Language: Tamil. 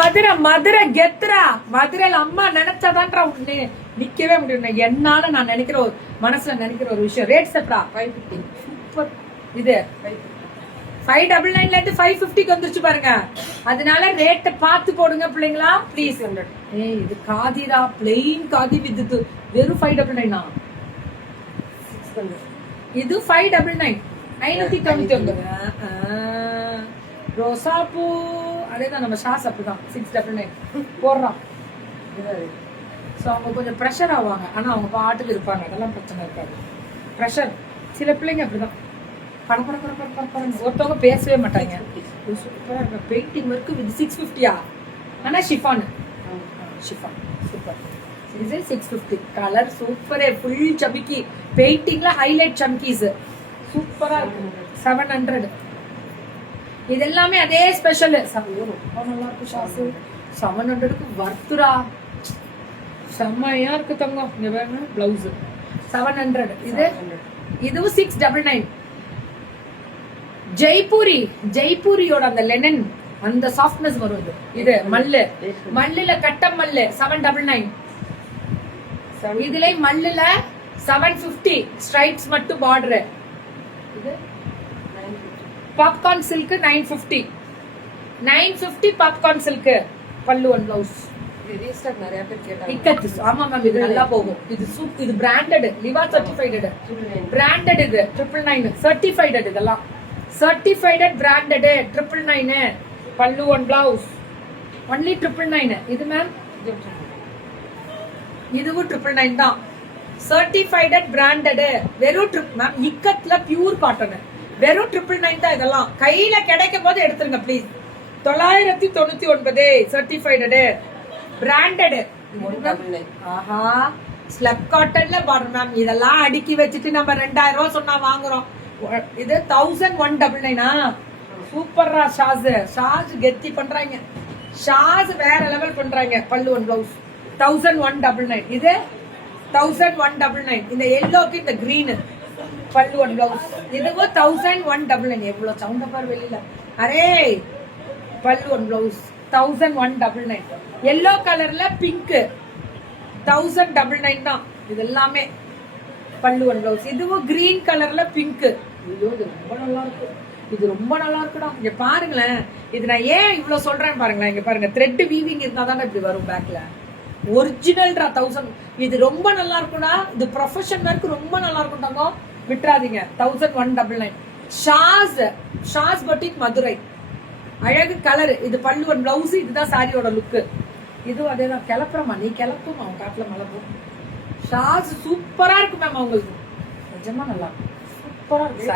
மதுரை மதுரை கெத்துரா. மதுரையில அம்மா நினைச்சாதான்றா நிக்கவே முடியும். என்னால நான் நினைக்கிற ஒரு மனசுல நினைக்கிற ஒரு விஷயம். ரேட் செப்ரா 550 சூப்பர். இது 599ல இருந்து 550க்கு வந்துருச்சு பாருங்க. அதனால ரேட்ட பார்த்து போடுங்க பிள்ளைங்களா ப்ளீஸ். ஏய் இது காதிரா பிளெயின் காதி வித் வெறும் 599 இது 599 599. ரோசாப்பூ அதேதான் நம்ம ஷாஸ் அப்படிதான் 699 போடுறோம். ஸோ அவங்க கொஞ்சம் ப்ரெஷர் ஆவாங்க. ஆனால் அவங்க பாட்டுக்கு இருப்பாங்க. அதெல்லாம் பிரச்சனை இருக்காது. ப்ரெஷர் சில பிள்ளைங்க அப்படிதான் ஒருத்தவங்க பேசவே மாட்டாங்க. சூப்பராக இருக்கும் பெயிண்டிங் ஒர்க்கு வித் 650. ஆனால் ஷிஃபான் ஷிஃபான் சூப்பர். இது 650 கலர் சூப்பரே ஃபுல் சமிக்கி பெயிண்டிங்ல ஹைலைட் சம்கீஸ் சூப்பரா இருக்கும். 700 இது எல்லாமே அதே ஸ்பெஷல். ரொம்ப நல்லா இருக்கு ஷாஸ். 700க்கு வர்த்துரா செம்மையா இருக்கு தங்கம். இங்க பாருங்க பிளவுஸ் 700. இது இதுவும் 699. ஜெய்ப்பூரி ஜெய்ப்பூரியோட அந்த லெனன் அந்த சாஃப்ட்னஸ் வரும். இது மல்லு மல்லுல கட்டம் மல்லு 799. இதுல மல்லுல 750 ஸ்ட்ரைப்ஸ் மட்டும் பார்டர். இது பாப்கார்ன் சில்க் 950 பாப்கார்ன் சில்க் பல்லு ஒன் பிளவுஸ். நிறைய பேர் கேட்டாங்க. இக்கத்து ஆமா மேம் இது நல்லா போகும். இது சூப். இது பிராண்டட் லிவா சர்டிஃபைடட் பிராண்டட். இது 999 சர்டிஃபைடட். இதெல்லாம் சர்டிஃபைடட் பிராண்டட் 999 பல்லு ஒன் பிளவுஸ் ஒன்லி 999. இது மேம் இதுவும் 999 தான். சர்டிஃபைடட் பிராண்டட் வெறும் மேம் இக்கத்துல பியூர் காட்டன் வெறும் 999 தான். இதெல்லாம் கையில கிடைக்கும் போது எடுத்துருங்க ப்ளீஸ். 999 certified branded. ஆஹா ஸ்லப் காட்டன்ல பார்டர் மேம். இதெல்லாம் அடுக்கி வச்சுட்டு நம்ம 2000 ரூபாய் சொன்னா வாங்குறோம். இது 1199. சூப்பர்ரா ஷாஸ். ஷாஸ் கெத்தி பண்றாங்க. ஷாஸ் வேற லெவல் பண்றாங்க. பல்லு ஒன் பிளவுஸ் 1199. இது 1199. இந்த எல்லோக்கு இந்த கிரீன் பல்லு ஒன் பிளவுஸ். இதுவும் 1199. எவ்வளவு சவுண்ட பார் வெளியில. அரே பல்லு ஒன் பிளவுஸ் 1199. எல்லோ கலர்ல பிங்க் 1099 தான். இது எல்லாமே பல்லு ஒன் பிளவுஸ். இதுவும் கிரீன் கலர்ல பிங்க். ஐயோ இது ரொம்ப நல்லா இருக்கு. இது ரொம்ப நல்லா இருக்குடா. இங்க பாருங்களேன். இது நான் ஏன் இவ்வளவு சொல்றேன் பாருங்களேன். இங்க பாருங்க த்ரெட் வீவிங் இருந்தா தானே இப்படி வரும் பேக்ல. ஒரிஜினல்ரா 1000. இது ரொம்ப நல்லா இருக்கும்டா. இது ப்ரொஃபஷன் ஒர்க் ரொம்ப நல்லா இருக்கும் தங்கம். விட்டுறாதீங்க. 1199. ஷாஸ் ஷாஸ் பொட்டிக் மதுரை. அழகு கலர். இது பல்லு ஒன் பிளவுஸ். இதுதான் சாரியோட லுக்கு. இதுவும் அதேதான். கிளப்புறமா நீ கிளப்புமா அவன் காட்டுல மழை போகும். ஷாஸ் சூப்பரா இருக்கு மேம். அவங்களுக்கு நிஜமா நல்லா சூப்பரா இருக்கு.